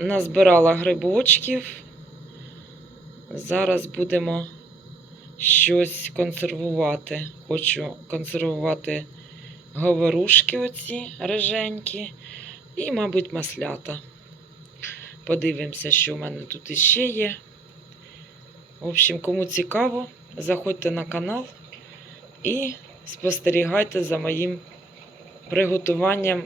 Назбирала грибочків. Зараз будемо щось консервувати. Хочу консервувати говорушки оці риженькі і, мабуть, маслята. Подивимося, що в мене тут іще є. В общем, кому цікаво, заходьте на канал і спостерігайте за моїм приготуванням,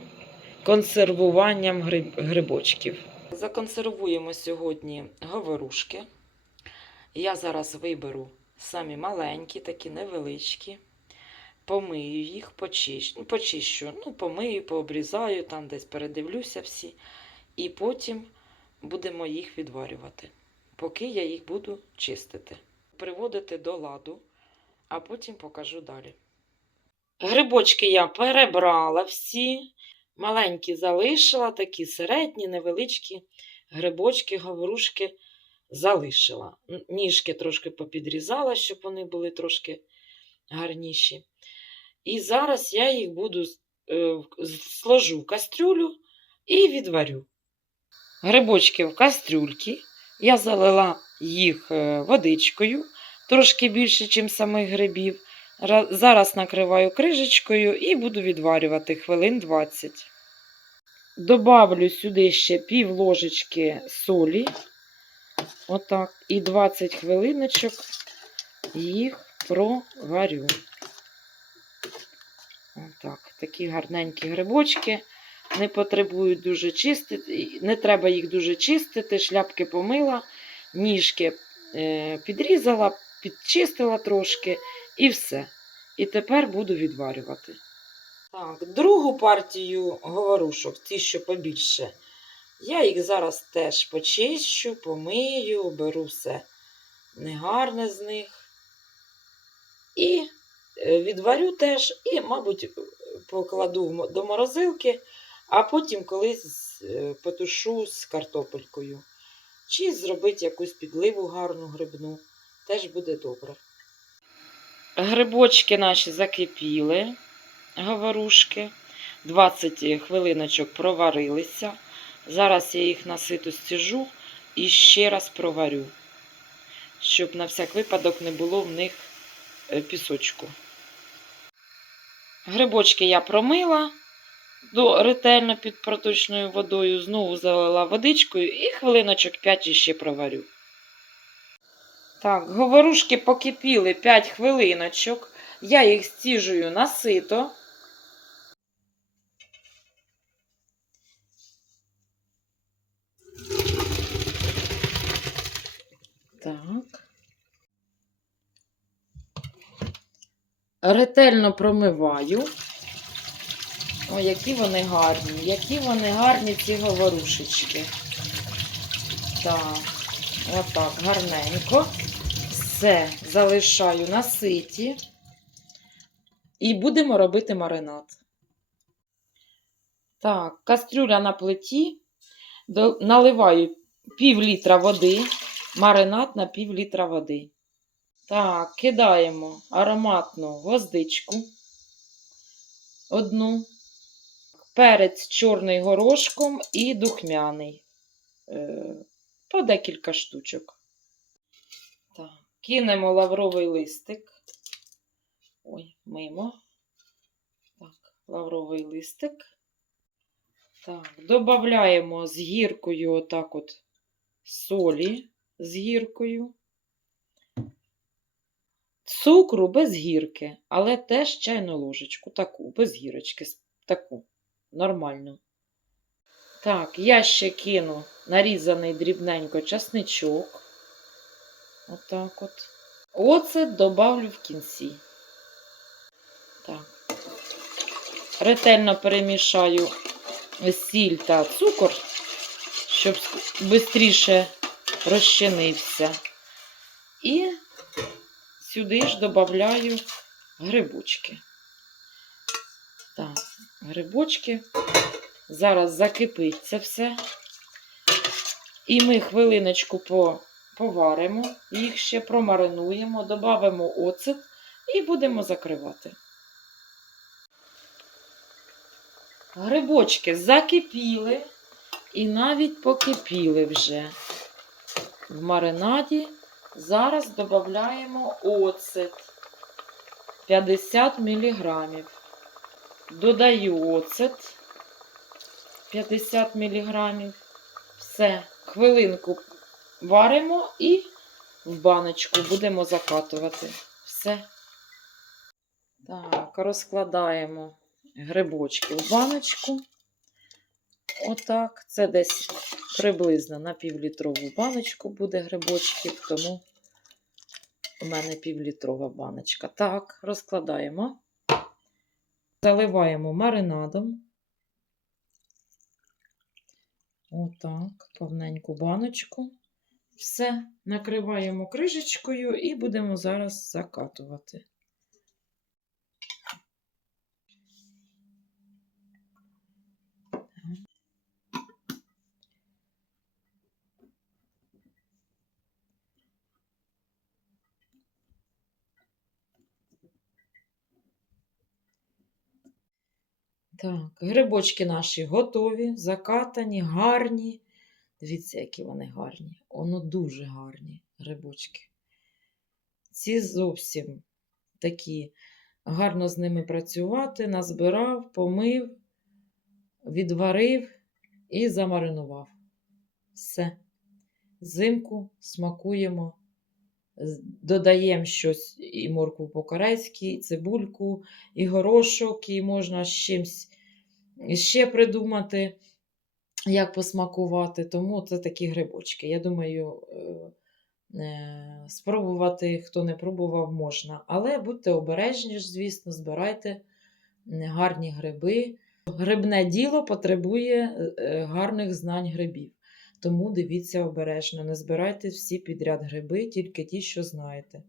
консервуванням гриб- грибочків. Законсервуємо сьогодні говорушки. Я зараз виберу самі маленькі, такі невеличкі. Помию їх, почищу, почищу, ну, помию, пообрізаю, там десь передивлюся всі. І потім будемо їх відварювати, поки я їх буду чистити, приводити до ладу, а потім покажу далі. Грибочки я перебрала всі, маленькі залишила, такі середні, невеличкі грибочки, говорушки залишила. Ніжки трошки попідрізала, щоб вони були трошки гарніші. І зараз я їх буду е, сложу в кастрюлю і відварю. Грибочки в кастрюльки. Я залила їх е, водичкою, трошки більше, ніж самих грибів. Зараз накриваю крижечкою і буду відварювати хвилин 20. Добавлю сюди ще пів ложечки солі. Отак. І 20 хвилиночок їх проварю. Отак. Такі гарненькі грибочки. Не потребують дуже чистити, не треба їх дуже чистити. Шляпки помила, ніжки е, підрізала, підчистила трошки і все. І тепер буду відварювати. Так, другу партію говорушок, ті, що побільше, я їх зараз теж почищу, помию, беру все негарне з них. І е, відварю теж, і, мабуть, покладу до морозилки, а потім колись е, потушу з картопелькою. Чи зробити якусь підливу гарну грибну, теж буде добре. Грибочки наші закипіли, говорушки. 20 хвилиночок проварилися. Зараз я їх насито стіжу і ще раз проварю, щоб на всяк випадок не було в них е, пісочку. Грибочки я промила ретельно під проточною водою, знову залила водичкою і хвилиночок 5 ще проварю. Так, говорушки покипіли 5 хвилиночок. Я їх стіжую на сито. Так. Ретельно промиваю. О, які вони гарні, які вони гарні, ці говорушечки. Так, отак, гарненько. Все, залишаю на ситі. І будемо робити маринад. Так, кастрюля на плиті. Наливаю пів літра води. Маринад на пів літра води. Так, кидаємо ароматну гвоздичку. Одну. Перець чорний горошком і духмяний. Е, по декілька штучок. Так, кинемо лавровий листик. Ой, мимо. Так, лавровий листик. Так, додаємо з гіркою отак от солі з гіркою. Цукру без гірки, але теж чайну ложечку, таку, без гірочки, таку, нормальну. Так, я ще кину нарізаний дрібненько часничок. Отак от. Оцет добавлю в кінці. Так. Ретельно перемішаю сіль та цукор, щоб швидше розчинився. І сюди ж додаю грибочки. Так, грибочки. Зараз закипить це все. І ми хвилиночку по, поваримо, їх ще промаринуємо, додамо оцет і будемо закривати. Грибочки закипіли. і навіть покипіли вже в маринаді. Зараз додаємо оцет 50 мг. Додаю оцет 50 мг. Все, хвилинку варимо і в баночку будемо закатувати. Все. Так, розкладаємо грибочки в баночку. Отак. Це десь приблизно на півлітрову баночку буде грибочків, тому у мене півлітрова баночка. Так, розкладаємо. Заливаємо маринадом. Отак, повненьку баночку. Все, накриваємо кришечкою і будемо зараз закатувати. Так, грибочки наші готові, закатані, гарні. Дивіться, які вони гарні. Воно дуже гарні грибочки. Ці зовсім такі гарно з ними працювати, назбирав, помив, відварив і замаринував. Все. Зимку смакуємо, додаємо щось і моркву по-корейськи, і цибульку, і горошок, і можна з чимось ще придумати, як посмакувати. Тому це такі грибочки. Я думаю, е, е, спробувати, хто не пробував, можна. Але будьте обережні, звісно, збирайте е, гарні гриби. Грибне діло потребує гарних знань грибів. Тому дивіться обережно, не збирайте всі підряд гриби, тільки ті, що знаєте.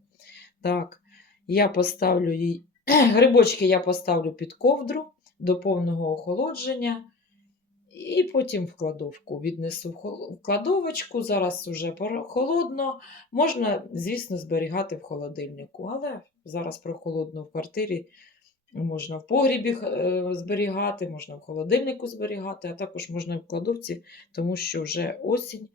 Так, я поставлю їй грибочки я поставлю під ковдру до повного охолодження. І потім в кладовку віднесу в кладовочку. Зараз уже холодно. Можна, звісно, зберігати в холодильнику, але зараз прохолодно в квартирі. Можна в погрібі е, зберігати, можна в холодильнику зберігати, а також можна в кладовці, тому що вже осінь.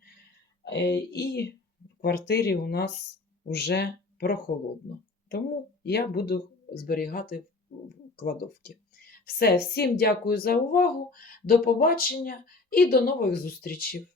Е, І в квартирі у нас вже прохолодно. Тому я буду зберігати в кладовці. Все, всім дякую за увагу. До побачення і до нових зустрічей.